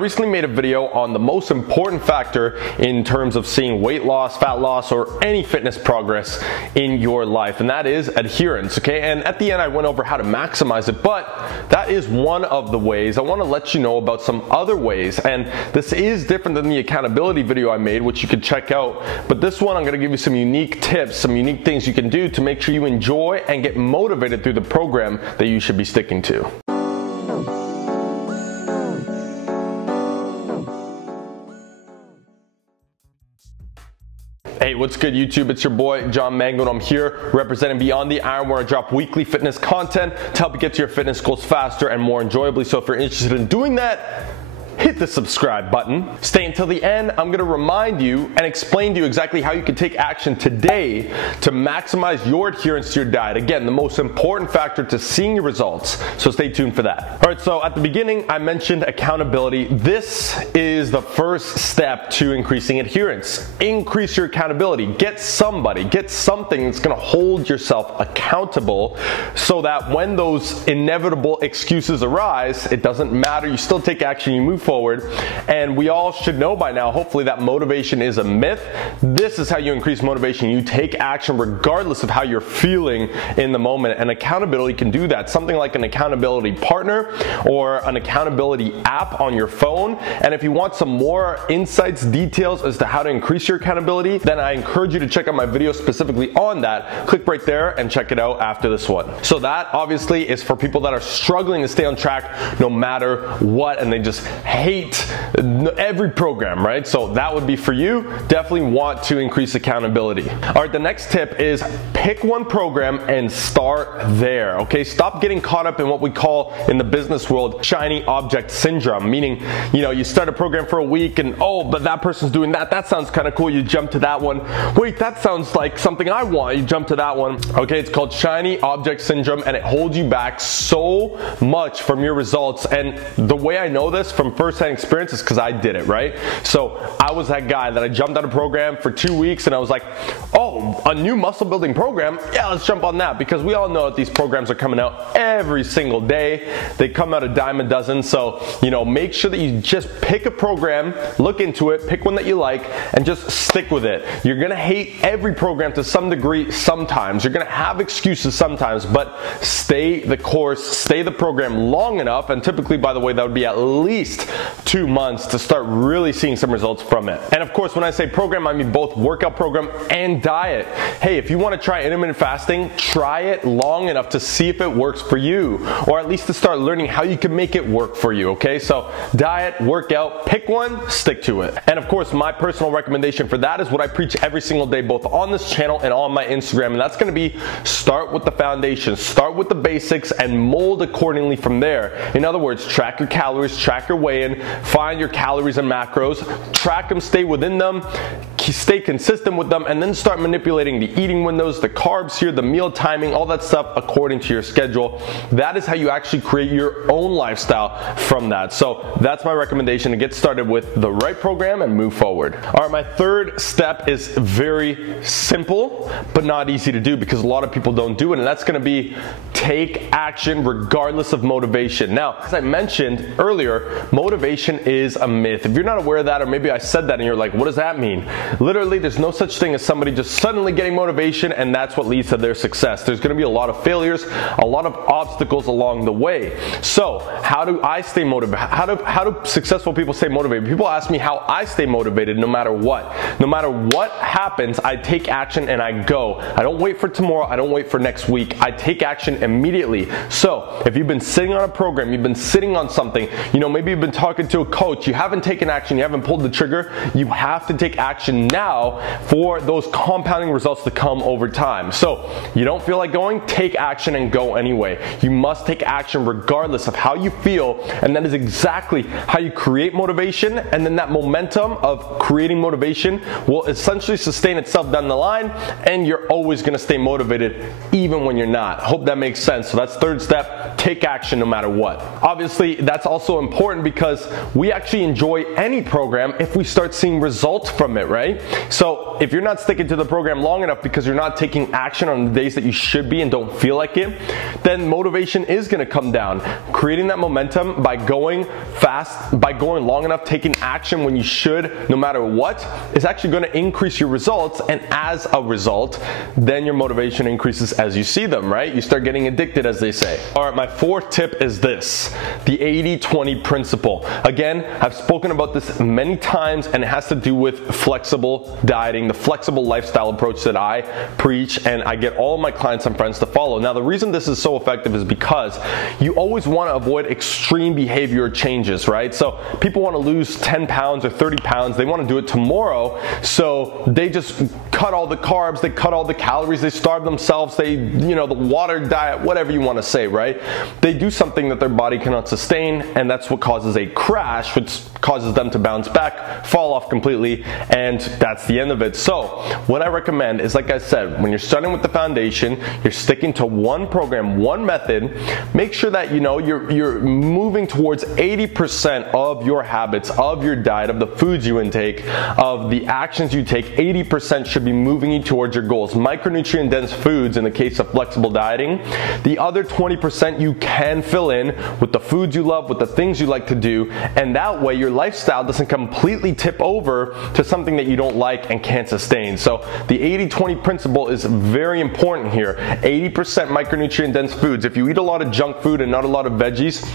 recently made a video on the most important factor in terms of seeing weight loss, fat loss, or any fitness progress in your life, and that is adherence, okay? And at the end, I went over how to maximize it, but that is one of the ways. I want to let you know about some other ways, and this is different than the accountability video I made, which you could check out, but this one I'm going to give you some unique tips, some unique things you can do to make sure you enjoy and get motivated through the program that you should be sticking to. Hey, what's good YouTube? It's your boy John Mango, and I'm here representing Beyond the Iron, where I drop weekly fitness content to help you get to your fitness goals faster and more enjoyably. So if you're interested in doing that, hit the subscribe button. Stay until the end. I'm gonna remind you and explain to you exactly how you can take action today to maximize your adherence to your diet. Again, the most important factor to seeing your results, so stay tuned for that. All right, so at the beginning, I mentioned accountability. This is the first step to increasing adherence. Increase your accountability. Get somebody, get something that's gonna hold yourself accountable so that when those inevitable excuses arise, it doesn't matter, you still take action, you move forward. And we all should know by now, hopefully, that motivation is a myth. This is how you increase motivation. You take action regardless of how you're feeling in the moment, and accountability can do that. Something like an accountability partner or an accountability app on your phone. And if you want some more insights, details as to how to increase your accountability, then I encourage you to check out my video specifically on that. Click right there and check it out after this one. So that obviously is for people that are struggling to stay on track no matter what, and they just hate every program, right? So that would be for you. Definitely want to increase accountability. All right, the next tip is pick one program and start there, okay? Stop getting caught up in what we call in the business world shiny object syndrome, meaning, you know, you start a program for a week and, oh, but that person's doing that. That sounds kind of cool. You jump to that one. Wait, that sounds like something I want. You jump to that one. Okay, it's called shiny object syndrome, and it holds you back so much from your results. And the way I know this from first-hand experience is because I did it, right? So I was that guy that I jumped on a program for 2 weeks and I was like, oh, a new muscle building program? Yeah, let's jump on that, because we all know that these programs are coming out every single day. They come out a dime a dozen. So, you know, make sure that you just pick a program, look into it, pick one that you like, and just stick with it. You're gonna hate every program to some degree sometimes. You're gonna have excuses sometimes, but stay the course, stay the program long enough, and typically, by the way, that would be at least 2 months to start really seeing some results from it. And of course, when I say program, I mean both workout program and diet. Hey, if you want to try intermittent fasting, try it long enough to see if it works for you, or at least to start learning how you can make it work for you, okay? So diet, workout, pick one, stick to it. And of course, my personal recommendation for that is what I preach every single day, both on this channel and on my Instagram, and that's going to be start with the foundation, start with the basics, and mold accordingly from there. In other words, track your calories, track your weigh-in, find your calories and macros, track them, stay within them, stay consistent with them, and then start manipulating the eating windows, the carbs here, the meal timing, all that stuff according to your schedule. That is how you actually create your own lifestyle from that. So that's my recommendation, to get started with the right program and move forward. All right, my third step is very simple, but not easy to do because a lot of people don't do it, and that's gonna be take action regardless of motivation. Now, as I mentioned earlier, motivation is a myth. If you're not aware of that, or maybe I said that and you're like, what does that mean? Literally, there's no such thing as somebody just suddenly getting motivation and that's what leads to their success. There's going to be a lot of failures, a lot of obstacles along the way. So how do I stay motivated? How do successful people stay motivated? People ask me how I stay motivated no matter what. No matter what happens, I take action and I go. I don't wait for tomorrow. I don't wait for next week. I take action immediately. So if you've been sitting on a program, you've been sitting on something, you know, maybe you've been talking to a coach, you haven't taken action, you haven't pulled the trigger, you have to take action now for those compounding results to come over time. So you don't feel like going, take action and go anyway. You must take action regardless of how you feel, and that is exactly how you create motivation, and then that momentum of creating motivation will essentially sustain itself down the line, and you're always going to stay motivated even when you're not. Hope that makes sense. So that's third step, take action no matter what. Obviously, that's also important because we actually enjoy any program if we start seeing results from it, right? right? So if you're not sticking to the program long enough because you're not taking action on the days that you should be and don't feel like it, then motivation is going to come down. Creating that momentum by going fast, by going long enough, taking action when you should, no matter what, is actually going to increase your results. And as a result, then your motivation increases as you see them, right? You start getting addicted, as they say. All right, my fourth tip is this, the 80-20 principle. Again, I've spoken about this many times, and it has to do with flexible dieting, the flexible lifestyle approach that I preach and I get all of my clients and friends to follow. Now, the reason this is so effective is because you always want to avoid extreme behavior changes, right? So people want to lose 10 pounds or 30 pounds. They want to do it tomorrow. So they just cut all the carbs, they cut all the calories, they starve themselves, they, the water diet, whatever you want to say, right? They do something that their body cannot sustain, and that's what causes a crash, which causes them to bounce back, fall off completely, and that's the end of it. So what I recommend is, like I said, when you're starting with the foundation, you're sticking to one program, one method. Make sure that you're moving towards 80% of your habits, of your diet, of the foods you intake, of the actions you take. 80% should be moving you towards your goals. Micronutrient dense foods in the case of flexible dieting. The other 20% you can fill in with the foods you love, with the things you like to do, and that way your lifestyle doesn't completely tip over to something that you don't like and can't sustain. So the 80-20 principle is very important here. 80% micronutrient dense foods. If you eat a lot of junk food and not a lot of veggies,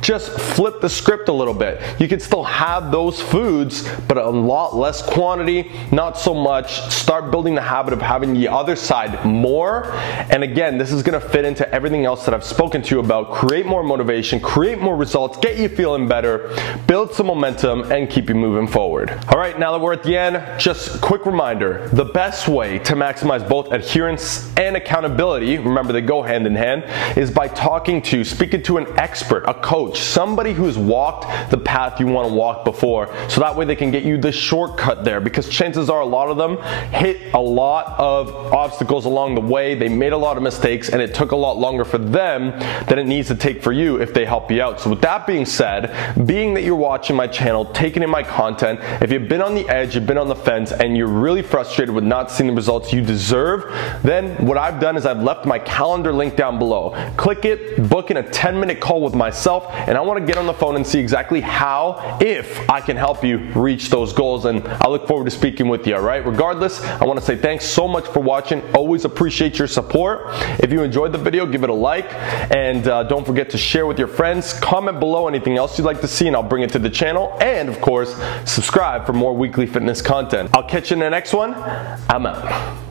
just flip the script a little bit. You can still have those foods, but a lot less quantity, not so much. Start building the habit of having the other side more. And again, this is gonna fit into everything else that I've spoken to you about. Create more motivation, create more results, get you feeling better, build some momentum, and keep you moving forward. All right, now that we're at the end, just a quick reminder, the best way to maximize both adherence and accountability, remember they go hand in hand, is by speaking to an expert, a coach, somebody who's walked the path you want to walk before, so that way they can get you the shortcut there, because chances are a lot of them hit a lot of obstacles along the way. They made a lot of mistakes, and it took a lot longer for them than it needs to take for you if they help you out. So with that being said, being that you're watching my channel, taking in my content, if you've been on the edge, you've been on the fence, and you're really frustrated with not seeing the results you deserve, then what I've done is I've left my calendar link down below. Click it, book in a 10-minute call with myself, and I want to get on the phone and see exactly how, if I can help you reach those goals, and I look forward to speaking with you, all right? Regardless, I want to say thanks so much for watching. Always appreciate your support. If you enjoyed the video, give it a like, and don't forget to share with your friends. Comment below anything else you'd like to see, and I'll bring it to the channel, and of course, subscribe for more weekly fitness content. I'll catch you in the next one. I'm out.